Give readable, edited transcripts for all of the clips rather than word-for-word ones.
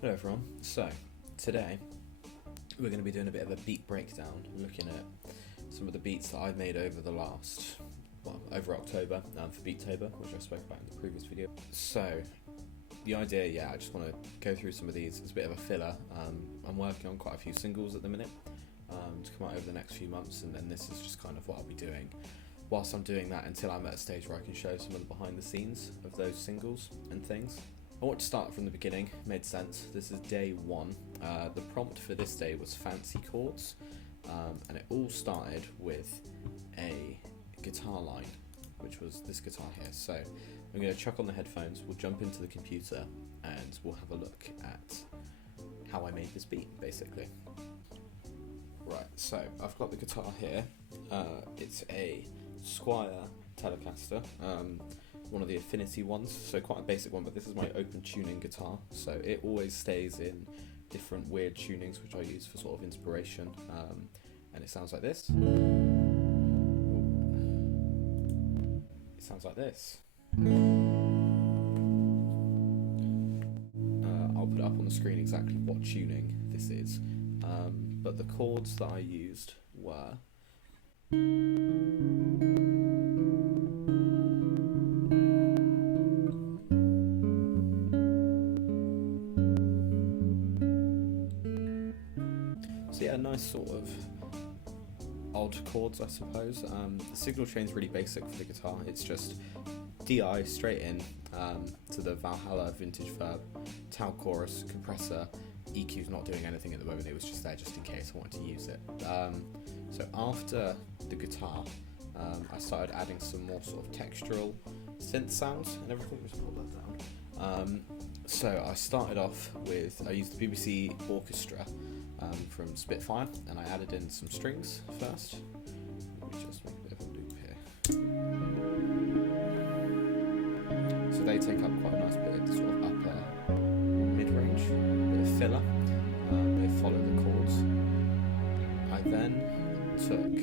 Hello everyone, so today we're going to be doing a bit of a beat breakdown, looking at some of the beats that I've made over the last, over October for BeatTober, which I spoke about in the previous video. So the idea, I just want to go through some of these as a bit of a filler. I'm working on quite a few singles at the minute to come out over the next few months, and then this is just kind of what I'll be doing whilst I'm doing that until I'm at a stage where I can show some of the behind the scenes of those singles and things. I want to start from the beginning, made sense. This is day one. The prompt for this day was fancy chords, and it all started with a guitar line, which was this guitar here. So I'm going to chuck on the headphones, we'll jump into the computer, and we'll have a look at how I made this beat, basically. Right, so I've got the guitar here. It's a Squire Telecaster. One of the Affinity ones, so quite a basic one, but this is my open tuning guitar, so it always stays in different weird tunings which I use for sort of inspiration, and it sounds like this. It sounds like this. I'll put it up on the screen exactly what tuning this is, but the chords that I used were nice sort of odd chords, I suppose. The signal chain's really basic for the guitar. It's just DI straight in to the Valhalla vintage verb, tau chorus, compressor. EQ's not doing anything at the moment, it was just there just in case I wanted to use it. So after the guitar, I started adding some more sort of textural synth sounds and everything. Just pull that down. So I started off with, I used the BBC Orchestra from Spitfire, and I added in some strings first. Let me just make a bit of a loop here. So they take up quite a nice bit of the sort of upper mid-range, bit of filler. They follow the chords. I then took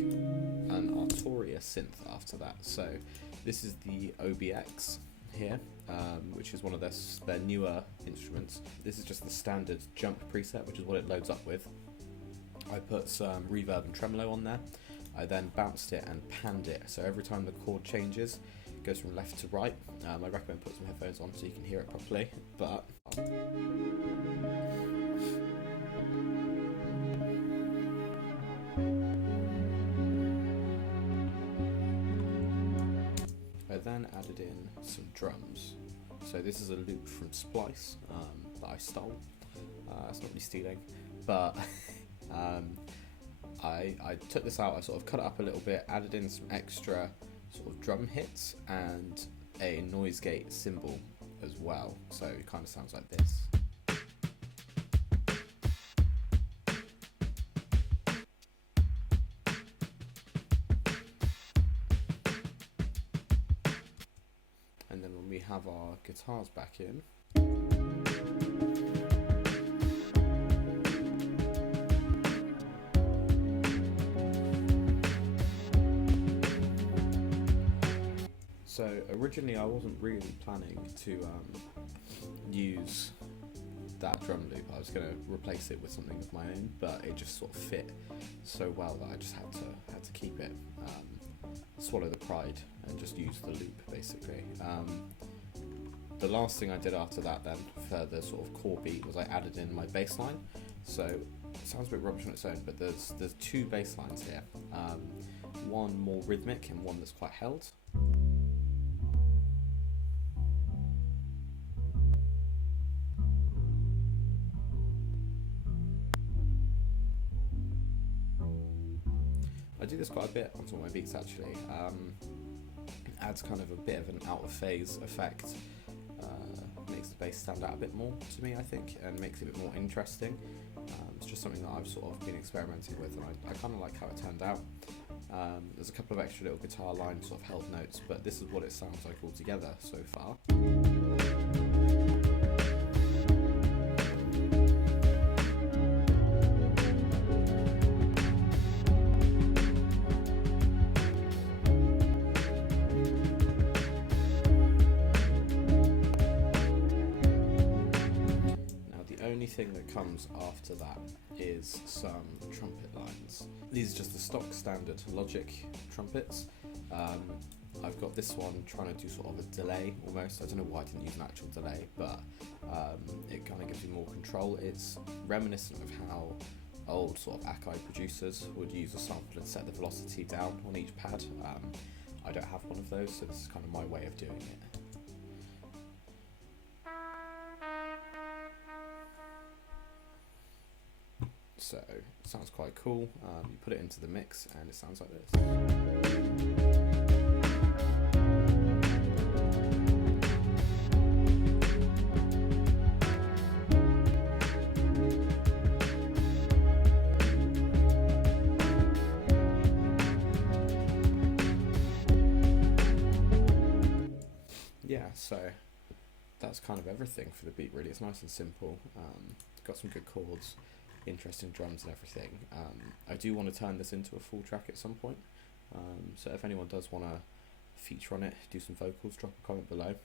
an Arturia synth after that. So this is the OBX here, which is one of their newer instruments. This is just the standard jump preset, which is what it loads up with. I put some reverb and tremolo on there. I then bounced it and panned it, so every time the chord changes, it goes from left to right. I recommend put some headphones on so you can hear it properly, but I then added in some drums. So this is a loop from Splice that I stole. It's not really stealing, but I took this out, I sort of cut it up a little bit, added in some extra sort of drum hits and a noise gate cymbal as well. So it kind of sounds like this. And then when we have our guitars back in, so originally I wasn't really planning to use that drum loop. I was going to replace it with something of my own, but it just sort of fit so well that I just had to keep it. Swallow the pride and just use the loop, basically. The last thing I did after that then, for the sort of core beat, was I added in my bass line. So it sounds a bit rubbish on its own, but there's two bass lines here. One more rhythmic and one that's quite held. I do this quite a bit on some of my beats actually. It adds kind of a bit of an out of phase effect, makes the bass stand out a bit more to me, I think, and makes it a bit more interesting. It's just something that I've sort of been experimenting with, and I kind of like how it turned out. There's a couple of extra little guitar lines, sort of held notes, but this is what it sounds like all together so far. thing that comes after that is some trumpet lines. These are just the stock standard Logic trumpets. I've got this one trying to do sort of a delay almost. I don't know why I didn't use an actual delay, but it kind of gives you more control. It's reminiscent of how old sort of Akai producers would use a sample and set the velocity down on each pad. I don't have one of those, so this is kind of my way of doing it. So it sounds quite cool. You put it into the mix and it sounds like this. Yeah, so that's kind of everything for the beat really. It's nice and simple. Got some good chords, interesting drums and everything. I do want to turn this into a full track at some point. So if anyone does want to feature on it, do some vocals, drop a comment below.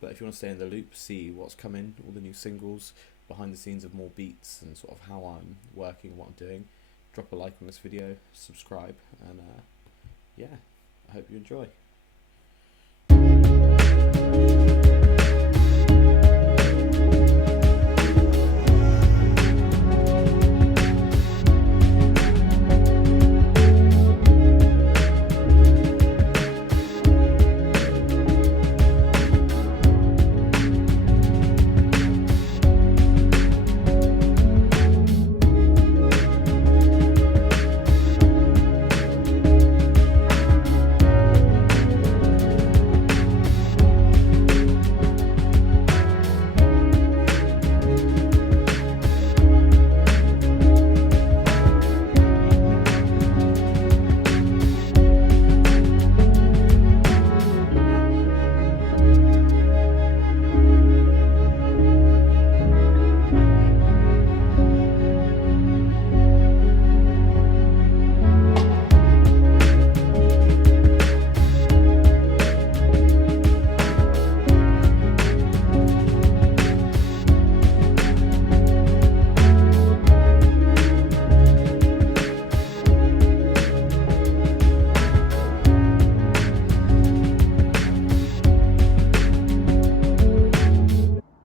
But if you want to stay in the loop, see what's coming, all the new singles, behind the scenes of more beats and sort of how I'm working and what I'm doing, drop a like on this video, subscribe, and yeah, I hope you enjoy.